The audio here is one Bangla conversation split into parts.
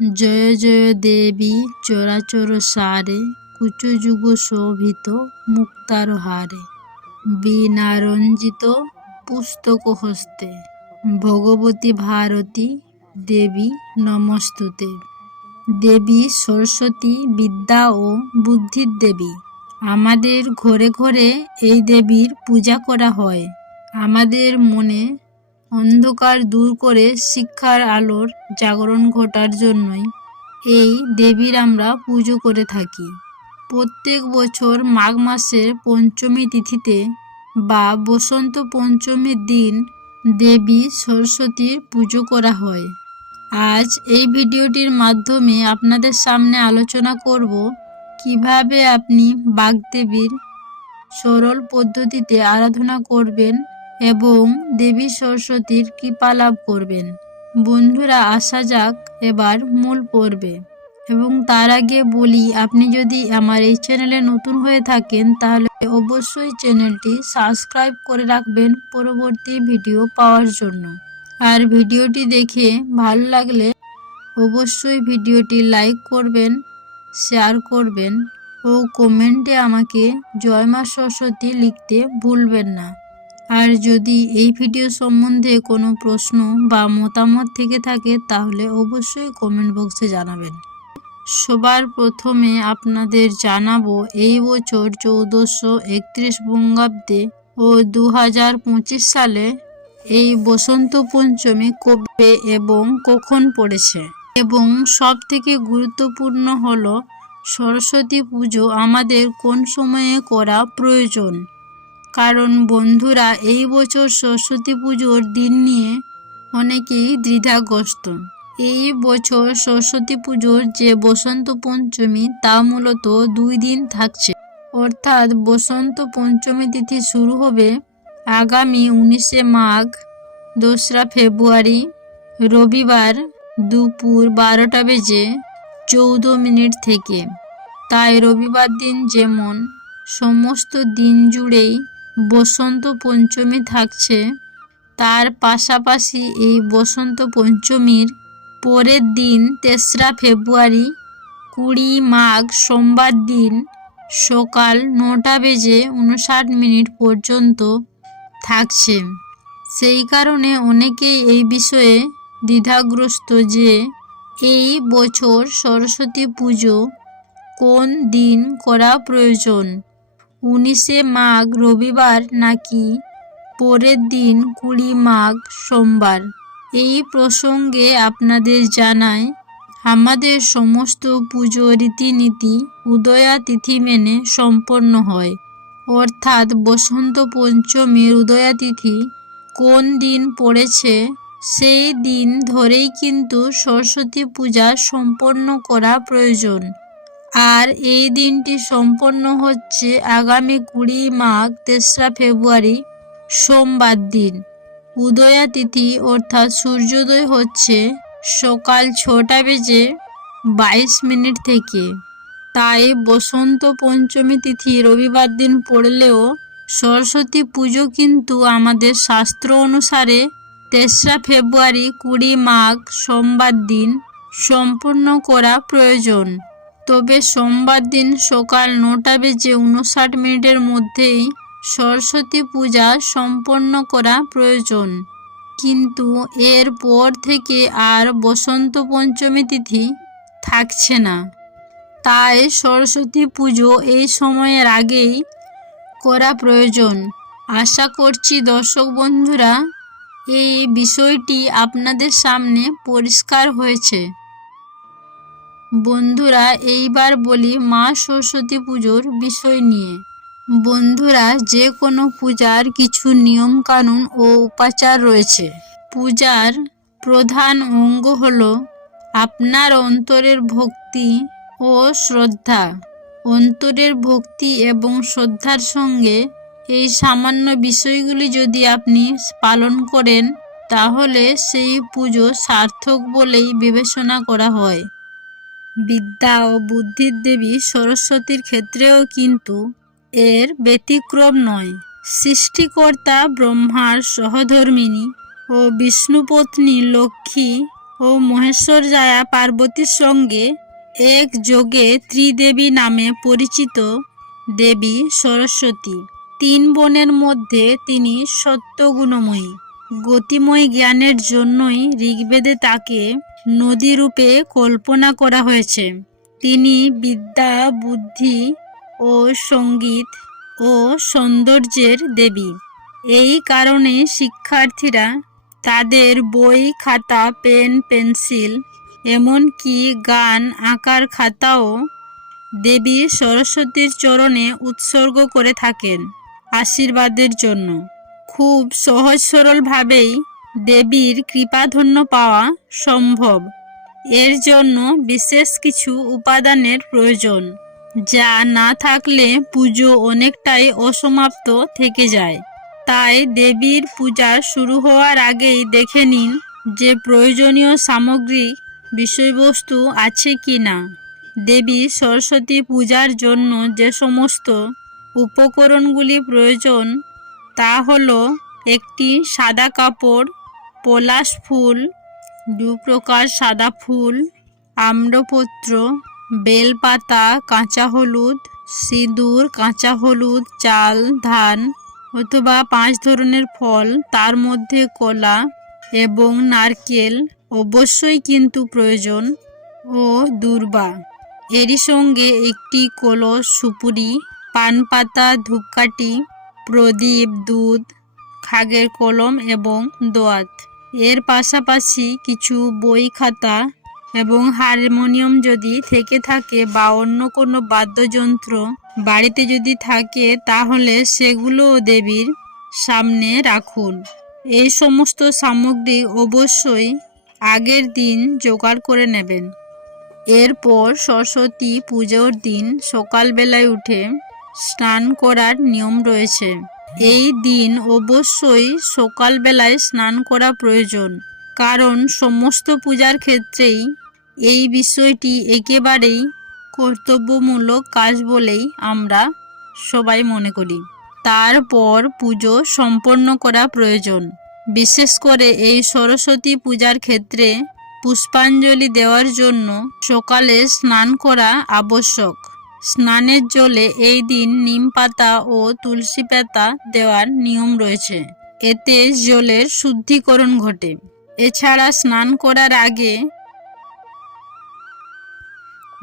জয় জয় দেবী চরাচর সারে কুচযুগ শোভিত মুক্তার হারে। বীণা রঞ্জিত পুস্তক হস্তে, ভগবতী ভারতী দেবী নমস্তুতে। দেবী সরস্বতী বিদ্যা ও বুদ্ধির দেবী। আমাদের ঘরে ঘরে এই দেবীর পূজা করা হয়। আমাদের মনে অন্ধকার দূর করে শিক্ষার আলোর জাগরণ ঘটার জন্যই এই দেবীর আমরা পুজো করে থাকি। প্রত্যেক বছর মাঘ মাসের পঞ্চমী তিথিতে বা বসন্ত পঞ্চমীর দিন দেবী সরস্বতীর পুজো করা হয়। আজ এই ভিডিওটির মাধ্যমে আপনাদের সামনে আলোচনা করব কীভাবে আপনি বাগদেবীর সরল পদ্ধতিতে আরাধনা করবেন এবং দেবী সরস্বতীর কৃপা লাভ করবেন। বন্ধুরা, আসা যাক, এবার মূল পর্বে। এবং তার আগে বলি, আপনি যদি আমার এই চ্যানেলে নতুন হয়ে থাকেন, তাহলে অবশ্যই চ্যানেলটি সাবস্ক্রাইব করে রাখবেন পরবর্তী ভিডিও পাওয়ার জন্য। আর ভিডিওটি দেখে ভালো লাগলে অবশ্যই ভিডিওটি লাইক করবেন, শেয়ার করবেন ও কমেন্টে আমাকে জয় মা সরস্বতী লিখতে ভুলবেন না। আর যদি এই ভিডিও সম্বন্ধে কোনো প্রশ্ন বা মতামত থেকে থাকে, তাহলে অবশ্যই কমেন্ট বক্সে জানাবেন। সবার প্রথমে আপনাদের জানাব, এই বছর চৌদ্দশো একত্রিশ বঙ্গাব্দে ও দু পঁচিশ সালে এই বসন্ত পঞ্চমী কবে এবং কখন পড়েছে? এবং সব থেকে গুরুত্বপূর্ণ হলো সরস্বতী পুজো আমাদের কোন সময়ে করা প্রয়োজন? কারণ বন্ধুরা এই বছর সরস্বতী পুজোর দিন নিয়ে অনেকেই দ্বিধাগ্রস্ত। এই বছর সরস্বতী পুজোর যে বসন্ত পঞ্চমী, তা মূলত দুই দিন থাকছে। অর্থাৎ বসন্ত পঞ্চমী তিথি শুরু হবে আগামী উনিশে মাঘ, দোসরা ফেব্রুয়ারি, রবিবার দুপুর বারোটা বেজে চৌদ্দ মিনিট থেকে। তাই রবিবার দিন যেমন সমস্ত দিন জুড়েই বসন্ত পঞ্চমী থাকছে। তার পাশাপাশি এই বসন্ত পঞ্চমীর পরের দিন তেসরা ফেব্রুয়ারি, কুড়ি মাঘ সোমবার দিন সকাল নটা বেজে উনষাট মিনিট পর্যন্ত থাকছে। সেই কারণে অনেকেই এই বিষয়ে দ্বিধাগ্রস্ত যে এই বছর সরস্বতী পুজো কোন দিন করা প্রয়োজন। উনিশে মাঘ রবিবার নাকি পরের দিন কুড়ি মাঘ সোমবার? এই প্রসঙ্গে আপনাদের জানায় আমাদের সমস্ত পুজো রীতিনীতি উদয়া তিথি মেনে সম্পন্ন হয়। অর্থাৎ বসন্ত পঞ্চমীর উদয়া তিথি কোন দিন পড়েছে, সেই দিন ধরেই কিন্তু সরস্বতী পূজা সম্পন্ন করা প্রয়োজন। আর এই দিনটি সম্পন্ন হচ্ছে আগামী কুড়ি মাঘ তেসরা ফেব্রুয়ারি, সোমবার দিন। উদয়া তিথি অর্থাৎ সূর্যোদয় হচ্ছে সকাল ছটা বেজে বাইশ মিনিট থেকে। তাই বসন্ত পঞ্চমী তিথি রবিবার দিন পড়লেও সরস্বতী পুজো কিন্তু আমাদের শাস্ত্র অনুসারে তেসরা ফেব্রুয়ারি কুড়ি মাঘ সোমবার দিন সম্পূর্ণ করা প্রয়োজন। তবে সোমবার দিন সকাল নটা বেজে উনষাট মিনিটের মধ্যেই সরস্বতী পূজা সম্পন্ন করা প্রয়োজন। কিন্তু এর পর থেকে আর বসন্ত পঞ্চমী তিথি থাকছে না। তাই সরস্বতী পুজো এই সময়ের আগেই করা প্রয়োজন। আশা করছি দর্শক বন্ধুরা, এই বিষয়টি আপনাদের সামনে পরিষ্কার হয়েছে। বন্ধুরা, এইবার বলি মা সরস্বতী পুজোর বিষয় নিয়ে। বন্ধুরা, যে কোনো পূজার কিছু নিয়ম কানুন ও উপাচার রয়েছে। পূজার প্রধান অঙ্গ হল আপনার অন্তরের ভক্তি ও শ্রদ্ধা। অন্তরের ভক্তি এবং শ্রদ্ধার সঙ্গে এই সামান্য বিষয়গুলি যদি আপনি পালন করেন, তাহলে সেই পুজো সার্থক বলেই বিবেচনা করা হয়। বিদ্যা ও বুদ্ধির দেবী সরস্বতীর ক্ষেত্রেও কিন্তু এর ব্যতিক্রম নয়। সৃষ্টিকর্তা, ব্রহ্মার সহধর্মিণী ও বিষ্ণুপত্নী লক্ষ্মী ও মহেশ্বর জায়া পার্বতীর সঙ্গে এক যোগে ত্রিদেবী নামে পরিচিত দেবী সরস্বতী। তিন বোনের মধ্যে তিনি সত্যগুণময়ী। গতিময় জ্ঞানের জন্যই ঋগ্বেদে তাকে নদীরূপে কল্পনা করা হয়েছে। তিনি বিদ্যা, বুদ্ধি ও সংগীত ও সৌন্দর্যের দেবী। এই কারণে শিক্ষার্থীরা তাদের বই, খাতা, পেন, পেন্সিল এমনকি গান, আঁকার খাতাও দেবী সরস্বতীর চরণে উৎসর্গ করে থাকেন আশীর্বাদের জন্য। খুব সহজ সরলভাবেই দেবীর কৃপাধন্য পাওয়া সম্ভব। এর জন্য বিশেষ কিছু উপাদানের প্রয়োজন, যা না থাকলে পুজো অনেকটাই অসমাপ্ত থেকে যায়। তাই দেবীর পূজা শুরু হওয়ার আগেই দেখে নিন যে প্রয়োজনীয় সামগ্রিক বিষয়বস্তু আছে কি না। দেবী সরস্বতী পূজার জন্য যে সমস্ত উপকরণগুলি প্রয়োজন তা হলো একটি সাদা কাপড়, পলাশ ফুল দু প্রকার সাদা ফুল, আম্রপত্র, বেলপাতা, কাঁচা হলুদ, সিঁদুর, কাঁচা হলুদ, চাল, ধান অথবা পাঁচ ধরনের ফল, তার মধ্যে কলা এবং নারকেল অবশ্যই কিন্তু প্রয়োজন ও দূর্বা। এরই সঙ্গে একটি কলস, সুপুরি পান পাতা ধূপকাঠি প্রদীপ, দুধ, খাগের কলম এবং দোয়াত। এর পাশাপাশি কিছু বই খাতা এবং হারমোনিয়াম যদি থেকে থাকে বা অন্য কোনো বাদ্যযন্ত্র বাড়িতে যদি থাকে, তাহলে সেগুলোও দেবীর সামনে রাখুন। এই সমস্ত সামগ্রী অবশ্যই আগের দিন জোগাড় করে নেবেন। এরপর সরস্বতী পুজোর দিন সকালবেলায় উঠে স্নান করার নিয়ম রয়েছে। এই দিন অবশ্যই সকালবেলায় স্নান করা প্রয়োজন, কারণ সমস্ত পূজার ক্ষেত্রেই এই বিষয়টি একেবারেই কর্তব্যমূলক কাজ বলেই আমরা সবাই মনে করি। তারপর পুজো সম্পন্ন করা প্রয়োজন। বিশেষ করে এই সরস্বতী পূজার ক্ষেত্রে পুষ্পাঞ্জলি দেওয়ার জন্য সকালে স্নান করা আবশ্যক। স্নানের জলে এই দিন নিম পাতা ও তুলসী পাতা দেওয়ার নিয়ম রয়েছে। এতে জলের শুদ্ধিকরণ ঘটে। এছাড়া স্নান করার আগে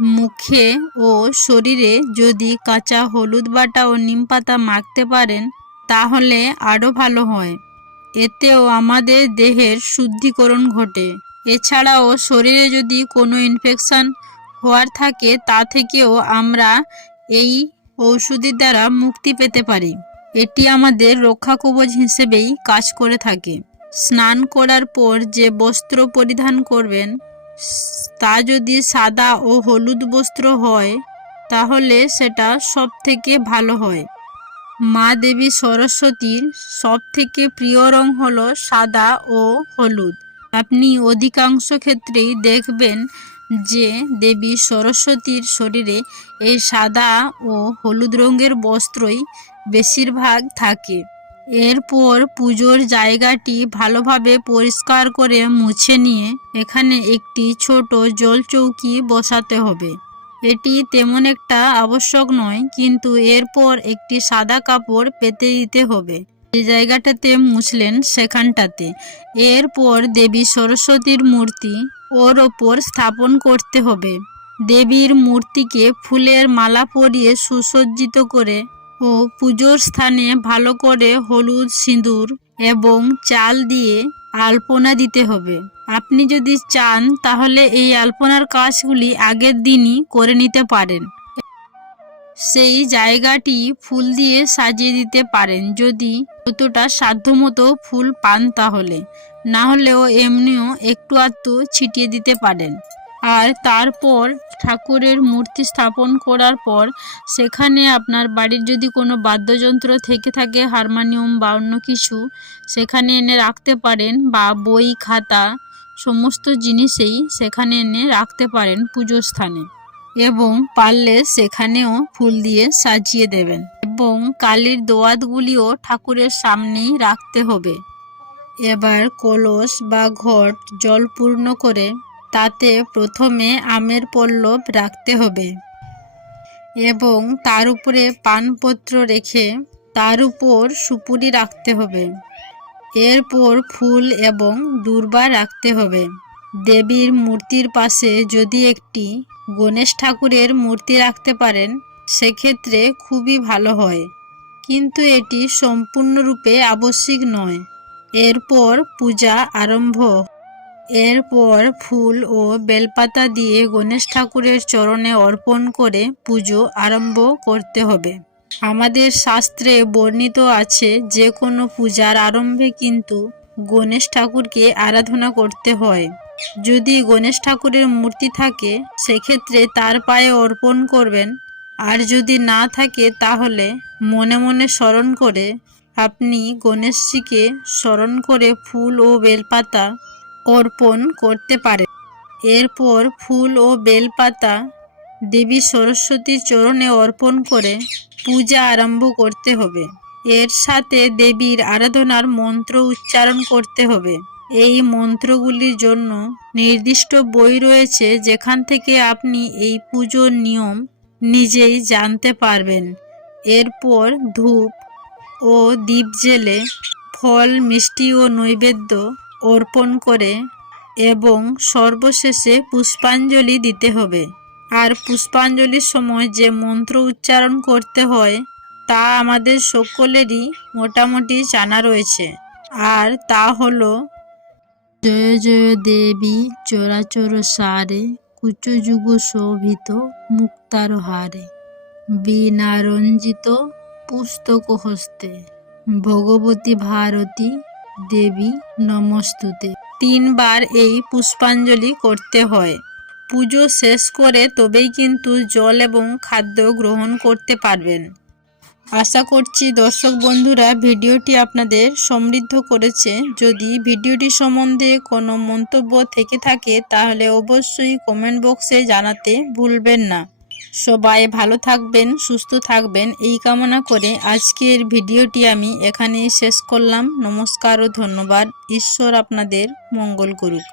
মুখে ও শরীরে যদি কাঁচা হলুদ বাটা ও নিম পাতা মাখতে পারেন, তাহলে আরও ভালো হয়। এতেও আমাদের দেহের শুদ্ধিকরণ ঘটে। এছাড়াও শরীরে যদি কোনো ইনফেকশন হওয়ার থাকে, তা থেকেও আমরা এই ঔষধির দ্বারা মুক্তি পেতে পারি। এটি আমাদের রক্ষা কবচ হিসেবেই কাজ করে থাকে। স্নান করার পর যে বস্ত্র পরিধান করবেন, তা যদি সাদা ও হলুদ বস্ত্র হয়, তাহলে সেটা সব থেকে ভালো হয়। মা দেবী সরস্বতীর সব থেকে প্রিয় রং হলো সাদা ও হলুদ। আপনি অধিকাংশ ক্ষেত্রেই দেখবেন যে দেবী সরস্বতীর শরীরে এই সাদা ও হলুদ রঙের বস্ত্রই বেশিরভাগ থাকে। এরপর পুজোর জায়গাটি ভালোভাবে পরিষ্কার করে মুছে নিয়ে এখানে একটি ছোট জল চৌকি বসাতে হবে। এটি তেমন একটা আবশ্যক নয়, কিন্তু এরপর একটি সাদা কাপড় পেতে দিতে হবে। যে জায়গাটাতে মুছলেন সেখানটাতে। এরপর দেবী সরস্বতীর মূর্তি ওর ওপর স্থাপন করতে হবে। দেবীর মূর্তিকে ফুলের মালা পরিয়ে সুসজ্জিত করে ও পুজোর স্থানে ভালো করে হলুদ সিঁদুর এবং চাল দিয়ে আলপনা দিতে হবে। আপনি যদি চান, তাহলে এই আলপনার কাজগুলি আগের দিনই করে নিতে পারেন। সেই জায়গাটি ফুল দিয়ে সাজিয়ে দিতে পারেন যদি যতটা সাধ্যমতো ফুল পান তাহলে। না হলেও এমনিও একটু আধটু ছিটিয়ে দিতে পারেন। আর তারপর ঠাকুরের মূর্তি স্থাপন করার পর সেখানে আপনার বাড়ির যদি কোনো বাদ্যযন্ত্র থেকে থাকে, হারমোনিয়াম বা অন্য কিছু, সেখানে এনে রাখতে পারেন বা বই, খাতা, সমস্ত জিনিসেই সেখানে এনে রাখতে পারেন পুজো স্থানে। এবং পারলে সেখানেও ফুল দিয়ে সাজিয়ে দেবেন এবং কালির দোয়াতগুলিও ঠাকুরের সামনেই রাখতে হবে। এবার কলস বা ঘট জল পূর্ণ করে তাতে প্রথমে আমের পল্লব রাখতে হবে এবং তার উপরে পানপত্র রেখে তার উপর সুপুরি রাখতে হবে। এরপর ফুল এবং দূর্বা রাখতে হবে। দেবীর মূর্তির পাশে যদি একটি গণেশ ঠাকুরের মূর্তি রাখতে পারেন, সেক্ষেত্রে খুবই ভালো হয়। কিন্তু এটি সম্পূর্ণরূপে আবশ্যিক নয়। এরপর পূজা আরম্ভ। এরপর ফুল ও বেলপাতা দিয়ে গণেশ ঠাকুরের চরণে অর্পণ করে পুজো আরম্ভ করতে হবে। আমাদের শাস্ত্রে বর্ণিত আছে, যে কোনো পূজার আরম্ভে কিন্তু গণেশ ঠাকুরকে আরাধনা করতে হয়। যদি গণেশ ঠাকুরের মূর্তি থাকে, সেক্ষেত্রে তার পায়ে অর্পণ করবেন। আর যদি না থাকে, তাহলে মনে মনে স্মরণ করে আপনি গণেশজিকে স্মরণ করে ফুল ও বেলপাতা অর্পণ করতে পারেন। এরপর ফুল ও বেলপাতা দেবী সরস্বতীর চরণে অর্পণ করে পূজা আরম্ভ করতে হবে। এর সাথে দেবীর আরাধনার মন্ত্র উচ্চারণ করতে হবে। এই মন্ত্রগুলির জন্য নির্দিষ্ট বই রয়েছে যেখান থেকে আপনি এই পুজোর নিয়ম নিজেই জানতে পারবেন। এরপর ধূপ ও দীপ জেলে ফল, মিষ্টি ও নৈবেদ্য অর্পণ করে এবং সর্বশেষে পুষ্পাঞ্জলি দিতে হবে। আর পুষ্পাঞ্জলির সময় যে মন্ত্র উচ্চারণ করতে হয়, তা আমাদের সকলেরই মোটামুটি জানা রয়েছে। আর তা হলো জয় জয় দেবী চরাচর সারে, কুচযুগ শোভিত মুক্তার হারে। বীণা রঞ্জিত পুস্তক হস্তে, ভগবতী ভারতী দেবী নমস্তুতে। তিনবার এই পুষ্পাঞ্জলি করতে হয়। পুজো শেষ করে তবেই কিন্তু জল এবং খাদ্য গ্রহণ করতে পারবেন। আশা করছি দর্শক বন্ধুরা ভিডিওটি আপনাদের সমৃদ্ধ করেছে। যদি ভিডিওটি সম্বন্ধে কোনো মন্তব্য থেকে থাকে, তাহলে অবশ্যই কমেন্ট বক্সে জানাতে ভুলবেন না। সবাই ভালো থাকবেন, সুস্থ থাকবেন, এই কামনা করে আজকের ভিডিওটি আমি এখানেই শেষ করলাম। নমস্কার ও ধন্যবাদ। ঈশ্বর আপনাদের মঙ্গল করুক।